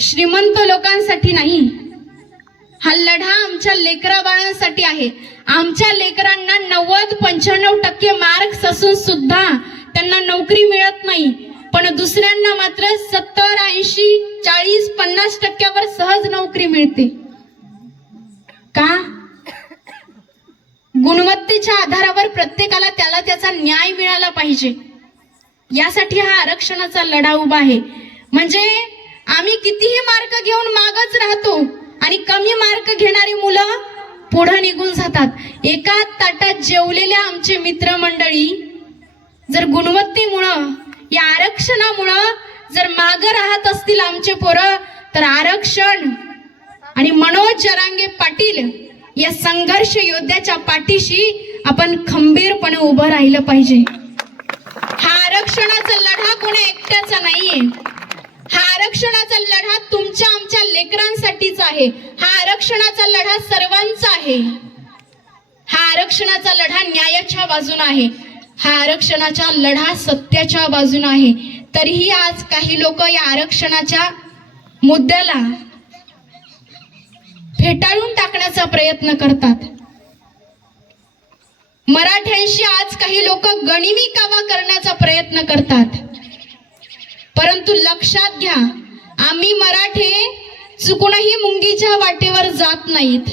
श्रीमंत लोकांसाठी नाही. हा लढा आमच्या लेकरा बाळांसाठी आहे. आमच्या लेकरांना नव्वद पंच्याण्णव टक्के मार्क्स असून सुद्धा त्यांना नोकरी मिळत नाही. पण दुसऱ्यांना मात्र सत्तर ऐंशी चाळीस पन्नास टक्क्यावर सहज नोकरी मिळते. का? गुणवत्तेच्या आधारावर प्रत्येकाला त्याला त्याचा न्याय मिळाला पाहिजे. यासाठी हा आरक्षणाचा लढा उभा आहे. म्हणजे आम्ही कितीही मार्क घेऊन मागच राहतो आणि कमी मार्क घेणारी मुलं पुढे निघून जातात. एका ताटात जेवलेल्या आमचे मित्रमंडळी जर गुणवत्तेमुळं या आरक्षणामुळं जर माग राहत असतील आमचे पोरं तर आरक्षण आणि मनोज जरांगे पाटील या संघर्ष योद्ध्याच्या पाठीशी आपण खंबीरपणे उभं राहिलं पाहिजे. हा आरक्षणाचा लढा कोणी एकट्याचा नाहीये. हा आरक्षणाचा लढा तुमच्या आमच्या लेकरांसाठीच आहे. हा आरक्षणाचा लढा सर्वांचा आहे. हा आरक्षणाचा लढा न्यायाच्या बाजून आहे. हा आरक्षणाचा लढा सत्याच्या बाजून आहे. तरीही आज काही लोक या आरक्षणाच्या मुद्द्याला फेटाळून टाकण्याचा प्रयत्न करतात. मराठ्यांशी आज काही लोक गणिमी कावा करण्याचा प्रयत्न करतात. परंतु लक्षात घ्या आम्ही मराठे चुकूनही मुंगीच्या वाटेवर जात नाहीत.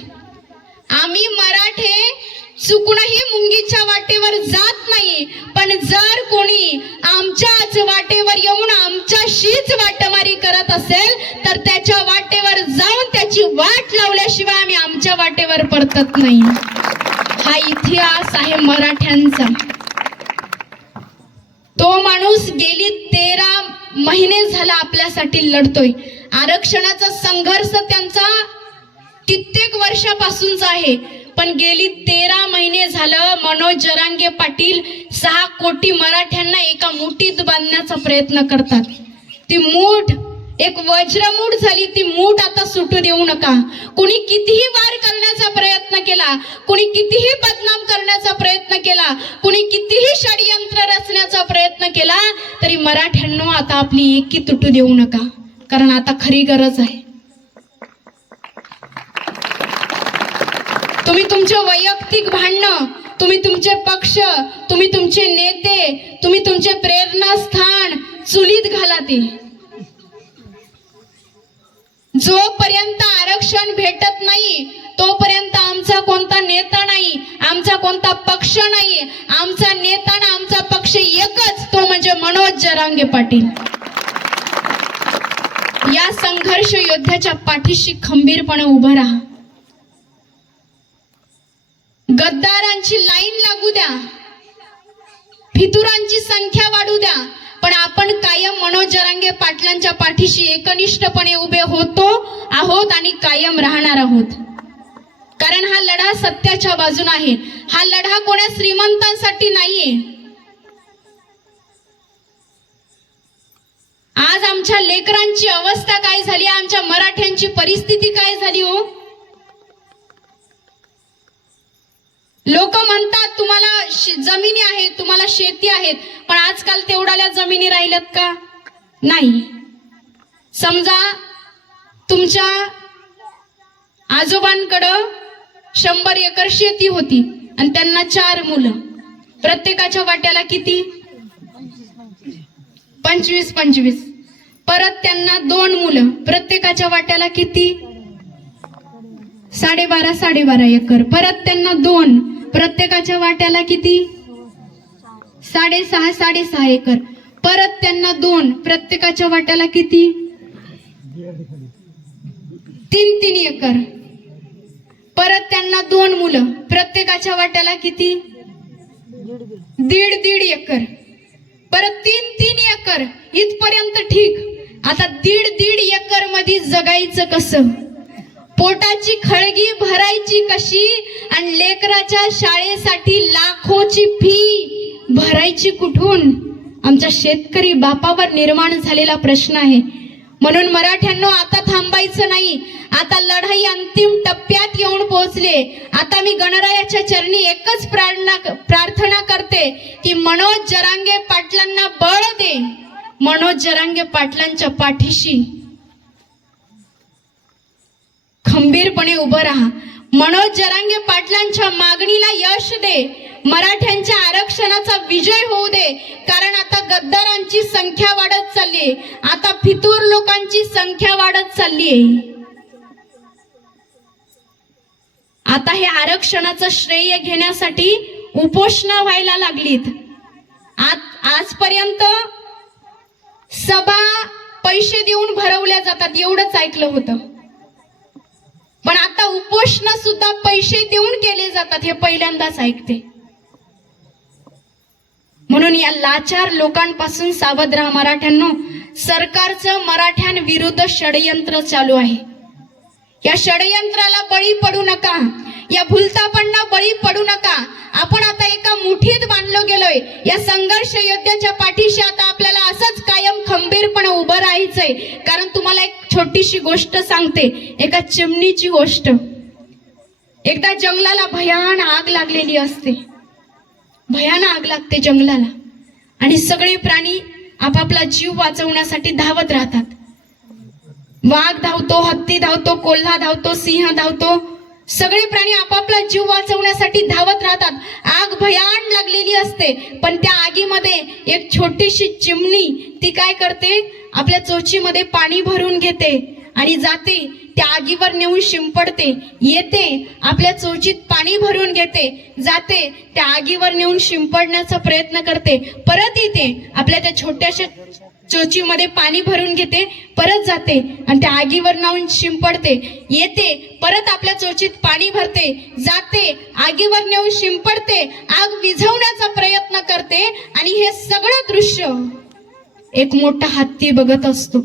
आम्ही मराठे चुकूनही मुंगीच्या वाटेवर जात नाही पण जर कोणी आमच्याच वाटेवर येऊन आमच्याशीच वाटमारी करत असेल तर त्याच्या वाटेवर जाऊन त्याची वाट लावल्याशिवाय आम्ही आमच्या वाटेवर परतत नाही. हा इतिहास आहे मराठ्यांचा. तो माणूस गेली तेरा महिने झाला आपल्यासाठी लढतोय. आरक्षणाचा संघर्ष त्यांचा कित्येक वर्षापासूनचा आहे. पण गेली तेरा महिने झालं मनोज जरांगे पाटील सहा कोटी मराठ्यांना एका मुठीत बांधण्याचा प्रयत्न करतात. ती मूठ एक वज्रमूठ झाली ती मूठ आता सुटू देऊ नका. कुणी कितीही वार करण्याचा प्रयत्न केला कुणी कितीही बदनाम करण्याचा प्रयत्न केला कुणी कितीही षडयंत्र रचण्याचा प्रयत्न केला तरी मराठ्यांनो आता आपली एकी तुटू देऊ नका कारण आता खरी गरज आहे. तुम्ही तुमचे वैयक्तिक भांडणं तुम्ही तुमचे पक्ष तुम्ही तुमचे नेते तुम्ही तुमचे प्रेरणास्थान चुलीत घाला ते. जोपर्यंत आरक्षण भेटत नाही तोपर्यंत आमचा कोणता नेता नाही आमचा कोणता पक्ष नाही आमचा नेता ना आमचा पक्ष एकच तो म्हणजे मनोज जरांगे पाटील. या संघर्ष योद्ध्याच्या पाठीशी खंबीरपणे उभं राहा. गद्दारांची लाईन लागू द्या. फितुरांची संख्या वाढ पाटलांच्या पाठीशी एकनिष्ठपणे उभे होतो आहोत आणि कायम राहणार आहोत. कारण हा लढा सत्याच्या बाजून आहे. हा लढा कोण्या श्रीमंतांसाठी नाहीये. आज आमच्या लेकरांची अवस्था काय झाली? आमच्या मराठ्यांची परिस्थिती काय झाली हो? लोक म्हणतात तुम्हाला जमिनी आहेत तुम्हाला शेती आहेत पण आजकाल तेवढ्याल्या जमिनी राहिल्यात का? नाही. समजा तुमच्या आजोबांकडं शंभर एकर शेती होती आणि त्यांना चार मुलं. प्रत्येकाच्या वाट्याला किती? पंचवीस पंचवीस. परत त्यांना दोन मुलं. प्रत्येकाच्या वाट्याला किती? साडेबारा साडेबारा एकर. परत त्यांना दोन. प्रत्येकाच्या वाट्याला किती? साडेसहा साडेसहा एकर. परत त्यांना दोन. प्रत्येकाच्या वाट्याला किती? तीन तीन एकर. परत त्यांना दोन मुलं. प्रत्येकाच्या वाट्याला किती? दीड दीड एकर. परत तीन तीन एकर. इथपर्यंत ठीक. आता दीड दीड एकरमध्ये जगायचं कसं? पोटाची खळगी भरायची कशी आणि लेकराच्या शाळेसाठी लाखोची फी भरायची कुठून? आमच्या शेतकरी बापावर निर्माण झालेला प्रश्न आहे. म्हणून मराठ्यांनो आता थांबायचं नाही. आता लढाई अंतिम टप्प्यात येऊन पोहोचले. आता मी गणरायाच्या चरणी एकच प्रार्थना प्रार्थना करते की मनोज जरांगे पाटलांना बळ दे. मनोज जरांगे पाटलांच्या पाठीशी खंबीरपणे उभं राहा. मनोज जरांगे पाटलांच्या मागणीला यश दे. मराठ्यांच्या आरक्षणाचा विजय होऊ दे. कारण आता गद्दारांची संख्या वाढत चालली आहे. आता फितूर लोकांची संख्या वाढत चालली आहे. आता हे आरक्षणाचं श्रेय घेण्यासाठी उपोषणं व्हायला लागलीत. आज आजपर्यंत सभा पैसे देऊन भरवल्या जातात एवढंच ऐकलं होतं. पण आता उपोषण सुद्धा पैसे देऊन केले जातात हे पहिल्यांदाच ऐकते. म्हणून या लाचार लोकांपासून सावध राहा मराठ्यांनो. सरकारचं मराठ्यांविरुद्ध षडयंत्र चालू आहे. या षडयंत्राला बळी पडू नका. या भूलतापांना बळी पडू नका. आपण आता एका मुठीत बांधलो गेलोय. या संघर्ष योद्ध्याच्या पाठीशी आता आपल्याला असंच कायम खंबीरपणे उभं राहायचंय. कारण तुम्हाला एक छोटीशी गोष्ट सांगते. एका चिमणीची गोष्ट. एकदा जंगलाला भयान आग लागलेली असते. भयान आग लागते जंगलाला. आणि सगळे प्राणी आपापला जीव वाचवण्यासाठी धावत राहतात. वाघ धावतो हत्ती धावतो कोल्हा धावतो सिंह धावतो. सगळे प्राणी आपापला जीव वाचवण्यासाठी धावत राहतात. आग भयान लागलेली असते. पण त्या आगीमध्ये एक छोटीशी चिमणी ती काय करते? आपल्या चोचीमध्ये पाणी भरून घेते आणि जाते. त्या आगीवर नेऊन शिंपडते येते आपल्या चोचीत पाणी भरून घेते जाते त्या आगीवर नेऊन शिंपडण्याचा प्रयत्न करते परत येते आपल्या त्या छोट्याशा चोचीमध्ये पाणी भरून घेते परत जाते आणि त्या आगीवर नेऊन शिंपडते येते परत आपल्या चोचीत पाणी भरते जाते आगीवर नेऊन शिंपडते आग विझवण्याचा प्रयत्न करते आणि हे सगळं दृश्य एक मोठा हत्ती बघत असतो.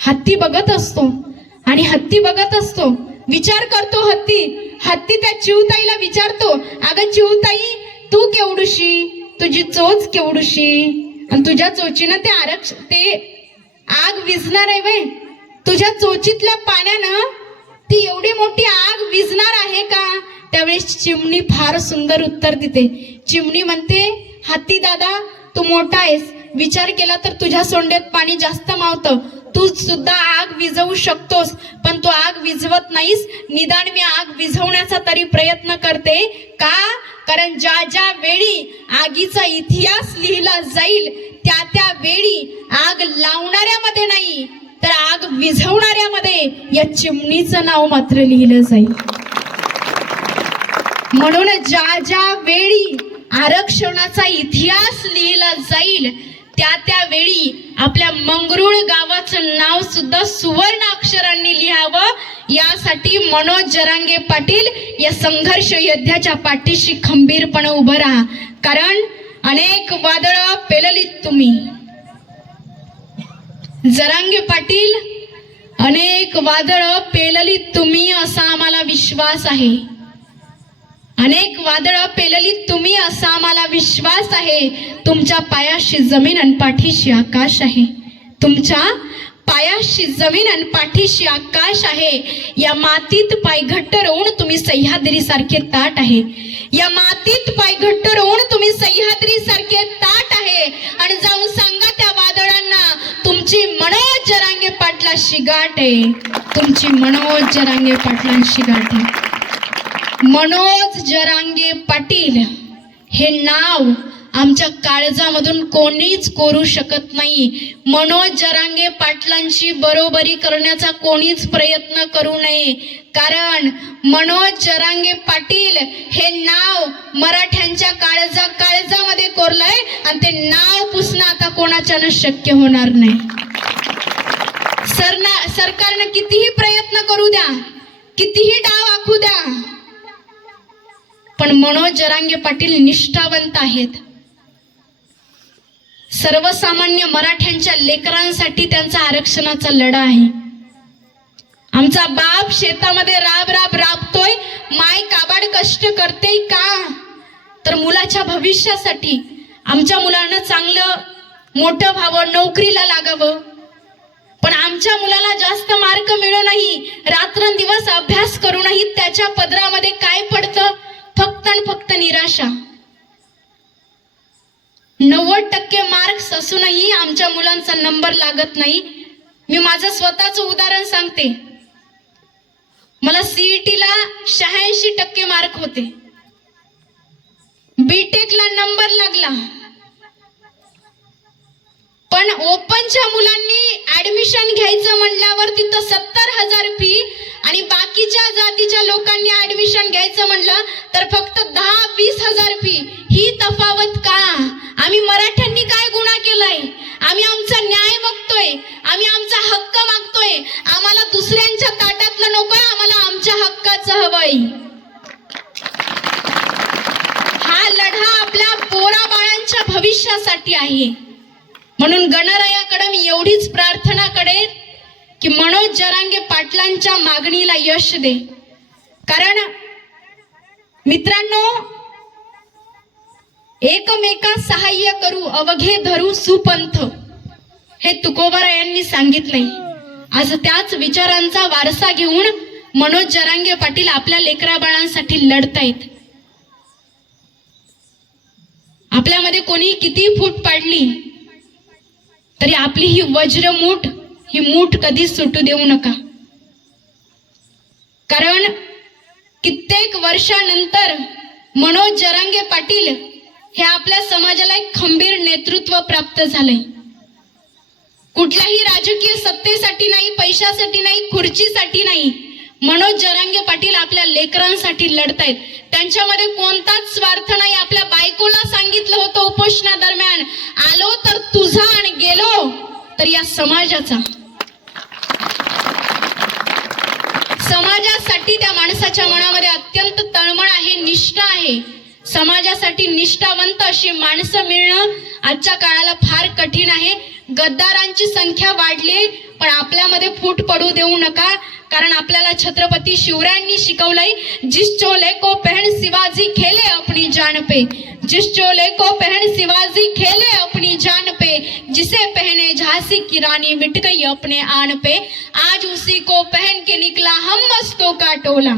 हत्ती बघत असतो. आणि हत्ती बघत असतो. विचार करतो हत्ती. हत्ती त्या चिवताईला विचारतो अगं चिवताई तू केवढूशी? तुझी चोच केवडूशी आणि तुझ्या चोचीनं ते आरक्ष ते आग विजणार आहे वय तुझ्या चोचीतल्या पाण्यानं ती एवढी मोठी आग विजणार आहे का? त्यावेळेस चिमणी फार सुंदर उत्तर देते. चिमणी म्हणते हत्ती दादा तू मोठा आहेस. विचार केला तर तुझ्या सोंड्यात पाणी जास्त मावतं. तू सुद्धा आग विझवू शकतोस पण तू आग विझवत नाहीस. निदान मी आग विझवण्याचा तरी प्रयत्न करते. का? कारण ज्या ज्या वेळी आगीचा इतिहास लिहिला जाईल त्या त्या वेळी आग लावणाऱ्यामध्ये नाही तर आग विझवणाऱ्यामध्ये या चिमणीचं नाव मात्र लिहिलं जाईल. म्हणून ज्या ज्या वेळी आरक्षणाचा इतिहास लिहिला जाईल त्या त्या वेळी आपल्या मंगरुळ गावाचं नाव सुद्धा सुवर्ण अक्षरांनी लिहावं. यासाठी मनोज जरांगे पाटील या संघर्ष योद्ध्याच्या पाठीशी खंबीरपणे उभं राहा. कारण अनेक वादळ पेललीत तुम्ही. जरांगे पाटील अनेक वादळ पेललीत तुम्ही असा आम्हाला विश्वास आहे. अनेक वादळं पेललीत तुम्ही असा आम्हाला विश्वास आहे. तुमच्या पायाशी जमीन आणि पाठीशी आकाश आहे. तुमच्या पायाशी जमीन आणि पाठीशी आकाश आहे. या मातीत पाय घट्ट रोवून तुम्ही सह्याद्री सारखे ताट आहे. या मातीत पाय घट्ट रोवून तुम्ही सह्याद्री सारखे ताट आहे. आणि जाऊन सांगा त्या वादळांना तुमची मनोज जरांगे पाटलाशी गाठ आहे. तुमची मनोज जरांगे पाटलांशी गाठ आहे. मनोज जरांगे पाटील हे नाव आमच्या काळजामधून कोणीच कोरू शकत नाही. मनोज जरांगे पाटलांची बरोबरी करण्याचा कोणीच प्रयत्न करू नये. कारण मनोज जरांगे पाटील हे नाव मराठ्यांच्या काळजा काळजामध्ये कोरलंय आणि ते नाव पुसणं आता कोणाच्यानं शक्य होणार नाही. सरना सरकारनं कितीही प्रयत्न करू द्या कितीही डाव आखू द्या पण मनोज जरांगे पाटील निष्ठावंत आहेत. सर्वसामान्य मराठ्यांच्या लेकरांसाठी त्यांचा आरक्षणाचा लढा आहे. आमचा बाप शेतामध्ये राब राब राबतोय माय काबाड कष्ट करते का? तर मुलाच्या भविष्यासाठी आमच्या मुलांना चांगलं मोठं व्हावं नोकरीला लागावं. पण आमच्या मुलाला जास्त मार्क मिळू नाही. रात्रंदिवस अभ्यास करूनही त्याच्या पदरामध्ये काय पडतं? फक्त आणि फक्त निराशा. नव्वद टक्के मार्क्स असूनही आमच्या मुलांचा नंबर लागत नाही. मी माझं स्वतःचं उदाहरण सांगते. मला सीईटीला शहाऐंशी टक्के मार्क होते. बीटेकला नंबर लागला. पण ओपनच्या मुलांनी ऍडमिशन घ्यायचं म्हणल्यावर तिथं सत्तर हजार फी आणि बाकीच्या जातीच्या लोकांनी ऍडमिशन घ्यायचं म्हणलं तर फक्त दहा वीस हजार फी ही तफावत का? आम्ही मराठ्यांनी काय गुन्हा केलाय? आम्ही आमचा न्याय मागतोय. आम्ही आमचा हक्क मागतोय. आम्हाला दुसऱ्यांच्या ताटातलं नको आम्हाला आमच्या हक्काचं हवंय. हा लढा आपल्या पोरा बाळांच्या भविष्यासाठी आहे. म्हणून गणरायाकडे मी एवढीच प्रार्थना करेन की मनोज जरांगे पाटलांच्या मागणीला यश दे. कारण मित्रांनो एकमेका सहाय्य करू अवघे धरू सुपंथ हे तुकोबारा यांनी सांगितलंय. आज त्याच विचारांचा वारसा घेऊन मनोज जरांगे पाटील आपल्या लेकरा बाळांसाठी लढतायत. आपल्यामध्ये कोणी किती फूट पाडली तरी आपली ही वज्रमूठ ही मूठ कधीच सुटू देऊ नका. कारण कित्येक वर्षानंतर मनोज जरांगे पाटील हे आपल्या समाजाला एक खंबीर नेतृत्व प्राप्त झालंय. कुठल्याही राजकीय सत्तेसाठी नाही पैशासाठी नाही खुर्चीसाठी नाही मनोज जरांगे पाटील आपल्या लेकरांसाठी लढतायत. त्यांच्यामध्ये कोणताच स्वार्थ नाही. आपल्या बायकोला सांगितलं होतं उपोषणादरम्यान आलो तर तुझा आणि गेलो तर या समाजाचा समाजासाठी त्या माणसाच्या मनामध्ये अत्यंत तळमळ आहे निष्ठा आहे. समाजासाठी निष्ठावंत अशी माणसं मिळणं आजच्या काळाला फार कठीण आहे. गद्दारांची संख्या वाढली पण आपल्यामध्ये फूट पडू देऊ नका. कारण आपल्याला छत्रपती शिवरायांनी शिकवलंय जिस चोले को पहन शिवाजी खेले अपनी जान पे. जिस चोले को पहन शिवाजी खेले अपनी जान पे. जिसे पहने झांसी की रानी मिट गई अपने आन पे. आज उसी को पहन के निकला हम मस्तों का टोला.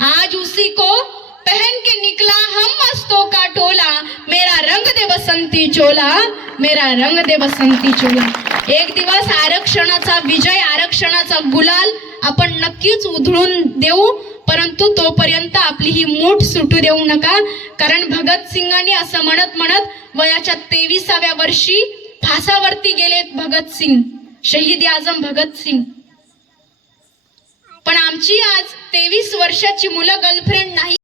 आज उसी को पहन के निकला हम मस्तों का टोला. मेरा रंग दे बसंती चोला. मेरा रंग दे बसंती चोला. एक दिवस आरक्षणाचा विजय आरक्षणाचा गुलाल आपण नक्कीच उधळून देऊ परंतु तोपर्यंत आपली ही मूठ सुटू देऊ नका. कारण भगतसिंगांनी असं म्हणत म्हणत वयाच्या तेविसाव्या वर्षी फासावरती गेलेत भगतसिंग शहीद आजम भगतसिंग पण आमची आज तेवीस वर्षाची मुलं गर्लफ्रेंड नाही.